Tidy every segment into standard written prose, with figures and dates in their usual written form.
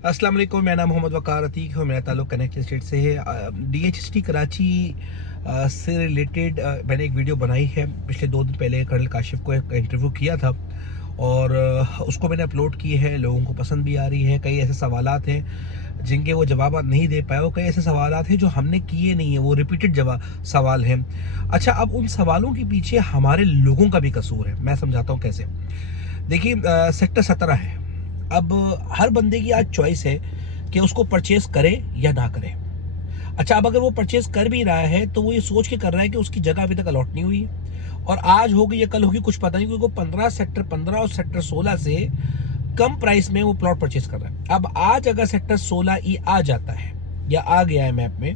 अस्सलाम वालेकुम, मेरा नाम मोहम्मद वकार अतीक है। मेरा ताल्लुक कनेक्ट स्टेट से है। DHST कराची से रिलेटेड मैंने एक वीडियो बनाई है। पिछले 2 दिन पहले कर्नल काशिफ को एक इंटरव्यू किया था और उसको मैंने अपलोड की है। लोगों को पसंद भी आ रही है। कई ऐसे सवालात हैं जिनके वो जवाब नहीं दे पाए, वो कई ऐसे सवालात हैं जो हमने किए नहीं है, वो रिपीटेड जवाब सवाल हैं। अच्छा, अब उन सवालों के पीछे हमारे लोगों का भी कसूर है। मैं समझाता हूँ कैसे। देखिए, सेक्टर 17 है। अब हर बंदे की आज चॉइस है कि उसको परचेज करे या ना करे। अच्छा, अब अगर वो परचेज कर भी रहा है तो वो ये सोच के कर रहा है कि उसकी जगह अभी तक अलॉट नहीं हुई और आज होगी या कल होगी कुछ पता नहीं, क्योंकि वो 15 सेक्टर 15 और सेक्टर 16 से कम प्राइस में वो प्लॉट परचेज कर रहा है। अब आज अगर सेक्टर 16E आ जाता है या आ गया है मैप में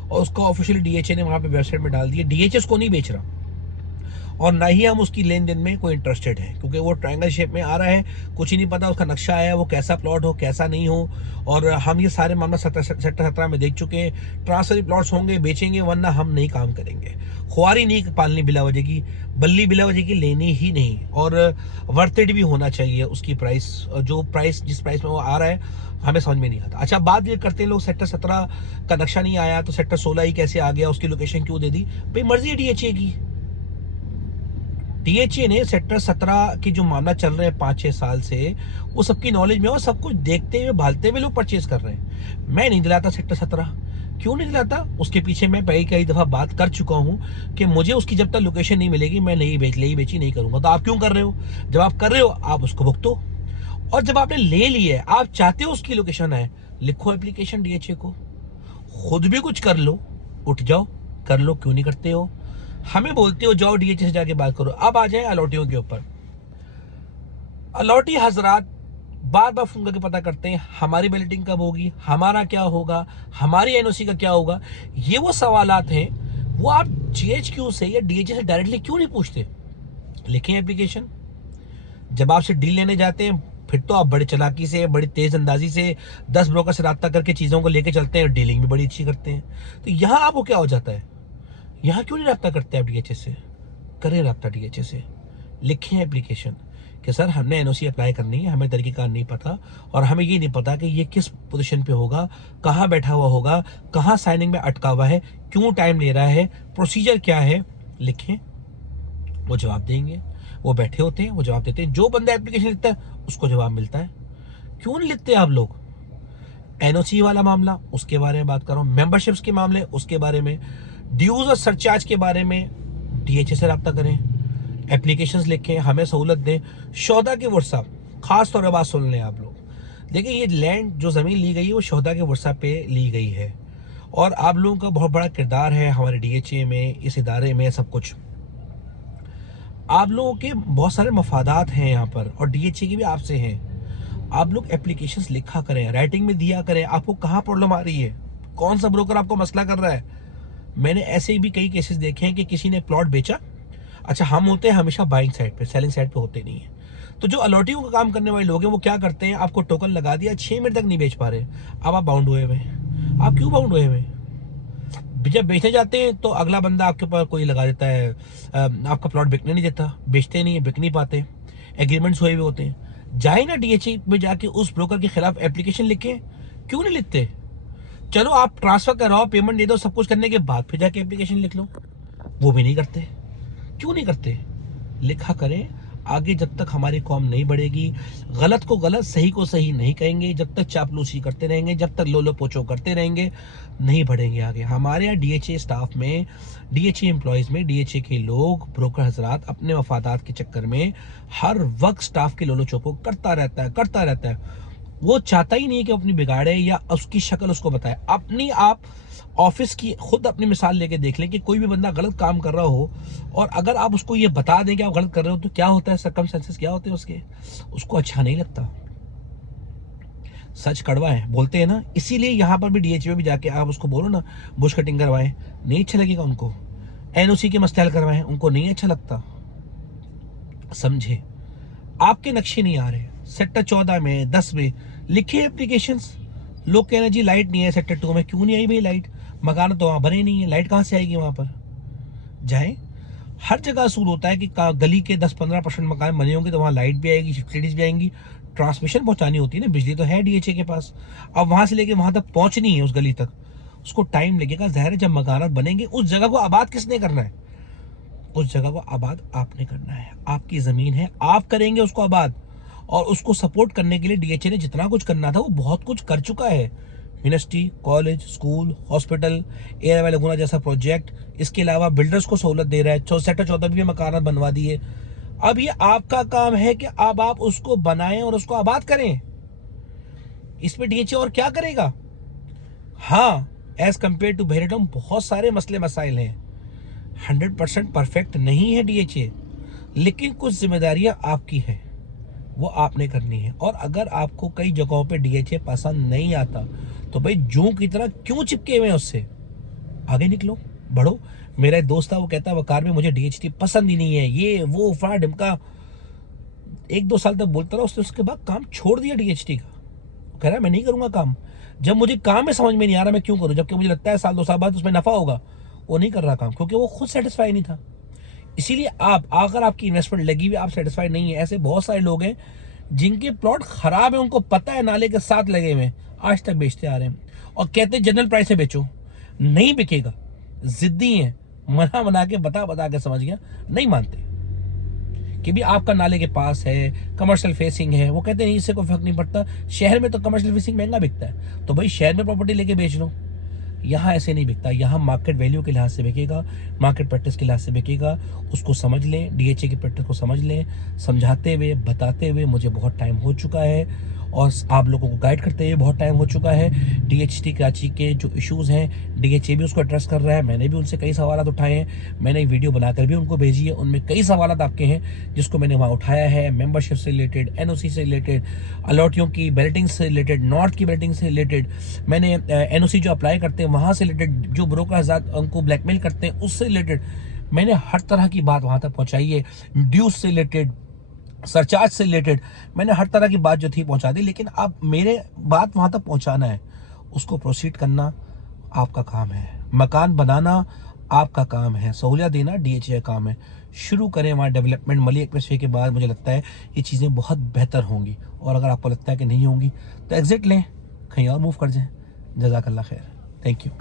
और उसका ऑफिशियली DHA ने वहां पे वेबसाइट में डाल दिया, DHS को नहीं बेच रहा और ना ही हम उसकी लेन देन में कोई इंटरेस्टेड है, क्योंकि वो ट्रायंगल शेप में आ रहा है। कुछ ही नहीं पता उसका नक्शा है, वो कैसा प्लॉट हो कैसा नहीं हो। और हम ये सारे मामला सेक्टर 17 में देख चुके हैं। ट्रांसफरी प्लॉट्स होंगे, बेचेंगे, वरना हम नहीं काम करेंगे। खुआरी नहीं पालनी बिला वजह की, बल्ली बिला वजह की लेनी ही नहीं। और वर्थ भी होना चाहिए उसकी प्राइस, जो प्राइस जिस प्राइस में वो आ रहा है हमें समझ में नहीं आता। अच्छा, बात ये करते हैं लोग सेक्टर 17 का नक्शा नहीं आया तो सेक्टर 16 ही कैसे आ गया, उसकी लोकेशन क्यों दे दी। भाई मर्जी है DHA की। DHA ने सेक्टर 17 की जो मामला चल रहे हैं 5-6 साल से, वो सबकी नॉलेज में और सब कुछ देखते हुए भालते हुए लोग परचेज कर रहे हैं। मैं नहीं दिलाता सेक्टर 17। क्यों नहीं दिलाता? उसके पीछे मैं कई दफा बात कर चुका हूं कि मुझे उसकी जब तक लोकेशन नहीं मिलेगी मैं नहीं बेची नहीं करूंगा। तो आप क्यों कर रहे हो? जब आप कर रहे हो आप उसको भुगतो, और जब आपने ले ली है, आप चाहते हो उसकी लोकेशन है, लिखो एप्लीकेशन DHA को, खुद भी कुछ कर लो, उठ जाओ कर लो। क्यों नहीं करते हो? हमें बोलते हो जाओ DHA से जाके बात करो। अब आ जाए अलॉटियों के ऊपर। अलॉटी हजरात बार बार फोन करके पता करते हैं हमारी बैलेटिंग कब होगी, हमारा क्या होगा, हमारी NOC का क्या होगा। ये वो सवालात हैं, वो आप GHQ से या DHA से डायरेक्टली क्यों नहीं पूछते? लिखें एप्लीकेशन। जब आपसे डील लेने जाते हैं फिर तो आप बड़ी चालाकी से, बड़ी तेज अंदाजी से 10 ब्रोकर से रब्ता करके चीजों को लेके चलते हैं, डीलिंग भी बड़ी अच्छी करते हैं। तो यहाँ आपको क्या हो जाता है? यहाँ क्यों नहीं रब्ता करते आप DHA से? करें रब्ता DHA से, लिखें एप्लीकेशन कि सर हमने NOC अप्लाई करनी है, हमें तरीकेकार नहीं पता और हमें ये नहीं पता कि ये किस पोजीशन पे होगा, कहाँ बैठा हुआ होगा, कहाँ साइनिंग में अटका हुआ है, क्यों टाइम ले रहा है, प्रोसीजर क्या है। लिखें, वो जवाब देंगे। वो बैठे होते हैं, वो जवाब देते हैं। जो बंदा एप्लीकेशन लिखता है उसको जवाब मिलता है। क्यों नहीं लिखते आप लोग? NOC वाला मामला उसके बारे में बात कर रहा हूँ, मेंबरशिप्स के मामले उसके बारे में, ड्यूज और सरचार्ज के बारे में DHA से रब्ता करें, एप्लीकेशंस लिखें, हमें सहूलत दें। शोहदा के वर्सा, खास तौर पर बात सुन लें आप लोग। देखिए, ये लैंड जो ज़मीन ली गई है वो शोहदा के वर्सा पे ली गई है और आप लोगों का बहुत बड़ा किरदार है हमारे DHA में, इस इदारे में, सब कुछ। आप लोगों के बहुत सारे मफादात हैं यहाँ पर और DHA की भी आपसे हैं। आप लोग एप्लीकेशंस लिखा करें, राइटिंग में दिया करें। आपको कहाँ प्रॉब्लम आ रही है, कौन सा ब्रोकर आपको मसला कर रहा है। मैंने ऐसे भी कई केसेस देखे हैं कि किसी ने प्लॉट बेचा। अच्छा, हम होते हैं हमेशा बाइंग साइड पे, सेलिंग साइड पे होते नहीं है। तो जो अलॉटिंग का काम करने वाले लोग हैं वो क्या करते हैं, आपको टोकन लगा दिया, 6 मिनट तक नहीं बेच पा रहे, अब आप बाउंड हुए हुए हैं। आप क्यों बाउंड हुए हुए हैं? जब बेचने जाते हैं तो अगला बंदा आपके ऊपर कोई लगा देता है, आपका प्लॉट बिकने नहीं देता, बेचते नहीं है, बिक नहीं पाते, एग्रीमेंट्स हुए हुए होते हैं। जाए ना DHA में जाके उस ब्रोकर के खिलाफ एप्लीकेशन लिखे। क्यों नहीं लिखते? चलो आप ट्रांसफर कराओ, पेमेंट दे दो, सब कुछ करने के बाद फिर जाके एप्लीकेशन लिख लो। वो भी नहीं करते। क्यों नहीं करते? लिखा करें। आगे जब तक हमारी कौम नहीं बढ़ेगी, गलत को गलत, सही को सही नहीं कहेंगे, जब तक चापलूसी करते रहेंगे, जब तक लोलो पोचो करते रहेंगे, नहीं बढ़ेंगे आगे। हमारे यहाँ DHA स्टाफ में, DHA एम्प्लॉयज में, DHA के लोग, ब्रोकर हजरात अपने मफादात के चक्कर में हर वक्त स्टाफ के लोलो चोपो करता रहता है। वो चाहता ही नहीं कि अपनी बिगाड़े या उसकी शक्ल उसको बताए। अपनी आप ऑफिस की खुद अपनी मिसाल लेके देख लें कि कोई भी बंदा गलत काम कर रहा हो और अगर आप उसको ये बता दें कि आप गलत कर रहे हो तो क्या होता है, सर्कमस्टेंसेस क्या होते हैं उसके, उसको अच्छा नहीं लगता। सच कड़वा है, बोलते हैं ना। इसीलिए यहाँ पर भी DHA में भी जाके आप उसको बोलो ना बुश कटिंग करवाएं, नहीं अच्छा लगेगा उनको। NOC के मसले हल करवाएं, उनको नहीं अच्छा लगता। समझे? आपके नक्शे नहीं आ रहे, सेक्टर 14 में, 10 में लिखे एप्लीकेशंस। लोग कहना जी लाइट नहीं है सेक्टर 2 में। क्यों नहीं आई भाई लाइट? मकान तो वहां बने नहीं है, लाइट कहां से आएगी वहां पर? जाए। हर जगह असूल होता है कि गली के 10-15% मकान बने होंगे तो वहां लाइट भी आएगी, फैसिलिटीज भी आएंगी, ट्रांसमिशन पहुंचानी होती है ना, बिजली तो है डीएचए के पास, अब वहां से लेके वहां तक पहुंचनी है, उस गली तक उसको टाइम लगेगा। ज़ाहिर है जब मकानात बनेंगे उस जगह को आबाद किसने करना है? उस जगह को आबाद आपने करना है, आपकी ज़मीन है, आप करेंगे उसको आबाद। और उसको सपोर्ट करने के लिए डीएचए ने जितना कुछ करना था वो बहुत कुछ कर चुका है। University, college, school, hospital, air लगुना जैसा प्रोजेक्ट, इसके अलावा बिल्डर्स को सहूलत दे रहा है। सेक्टर 14 में भी मकानात बनवा दिए। अब ये आपका काम है कि अब आप उसको बनाएं और उसको आबाद करें। इसमें डीएचए और क्या करेगा? हाँ, एज कंपेयर टू भेरेटम बहुत सारे मसले मसाइल हैं, 100% परफेक्ट नहीं है डीएचए, लेकिन कुछ जिम्मेदारियां आपकी हैं, वो आपने करनी है। और अगर आपको कई जगहों पे डीएचए पसंद नहीं आता तो भाई जूं की तरह क्यों चिपके हुए हैं उससे? आगे निकलो, बढ़ो। मेरा एक दोस्त था, वो कहता है वकार में मुझे डीएचटी पसंद ही नहीं है, ये वो फला ढिमका। 1-2 साल तक बोलता रहा, उसके बाद काम छोड़ दिया डीएचटी का। कह रहा है मैं नहीं करूंगा काम, जब मुझे काम में समझ में नहीं आ रहा मैं क्यों करूं, जबकि मुझे लगता है 1-2 साल बाद उसमें नफा होगा। वो नहीं कर रहा काम क्योंकि वो खुद सेटिस्फाई नहीं था। इसीलिए आप, अगर आपकी इन्वेस्टमेंट लगी हुई, आप सेटिस्फाइड नहीं है, ऐसे बहुत सारे लोग हैं जिनके प्लॉट खराब है, उनको पता है नाले के साथ लगे हुए, आज तक बेचते आ रहे हैं और कहते हैं जनरल प्राइस से बेचो। नहीं बिकेगा, जिद्दी है, मना के बता के समझ गया, नहीं मानते कि भी आपका नाले के पास है, कमर्शियल फेसिंग है। वो कहते हैं इससे कोई फर्क नहीं पड़ता, शहर में तो कमर्शियल फेसिंग महंगा बिकता है, तो भाई शहर में प्रॉपर्टी लेके बेच लो। यहाँ ऐसे नहीं बिकता, यहाँ मार्केट वैल्यू के लिहाज से बिकेगा, मार्केट प्रैक्टिस के लिहाज से बिकेगा। उसको समझ लें, डीएचए की प्रैक्टिस को समझ लें। समझाते हुए, बताते हुए मुझे बहुत टाइम हो चुका है और आप लोगों को गाइड करते हुए बहुत टाइम हो चुका है। डीएचटी कराची के जो इश्यूज़ हैं, डीएचए भी उसको एड्रेस कर रहा है। मैंने भी उनसे कई सवाल उठाए हैं, मैंने एक वीडियो बनाकर भी उनको भेजी है, उनमें कई सवाल आपके हैं जिसको मैंने वहाँ उठाया है। मेंबरशिप से रिलेटेड, एनओसी से रिलेटेड, अलॉटियों की बैलेटिंग से रिलेटेड, नॉर्थ की बैलेटिंग से रिलेटेड, मैंने एनओसी जो अप्लाई करते हैं वहाँ से रिलेटेड, जो ब्रोकर हज़ार उनको ब्लैकमेल करते हैं उससे रिलेटेड, मैंने हर तरह की बात वहाँ तक पहुँचाई है। ड्यूज से रिलेटेड, सरचार्ज से रिलेटेड, मैंने हर तरह की बात जो थी पहुंचा दी। लेकिन अब मेरे बात वहां तक पहुंचाना है, उसको प्रोसीड करना आपका काम है, मकान बनाना आपका काम है, सहूलियत देना डीएचए का काम है। शुरू करें वहाँ डेवलपमेंट। मलिक एक्सप्रेसवे के बाद मुझे लगता है ये चीज़ें बहुत बेहतर होंगी, और अगर आपको लगता है कि नहीं होंगी तो एग्जिट लें, कहीं और मूव कर जाएं। जज़ाकल्लाह खैर, थैंक यू।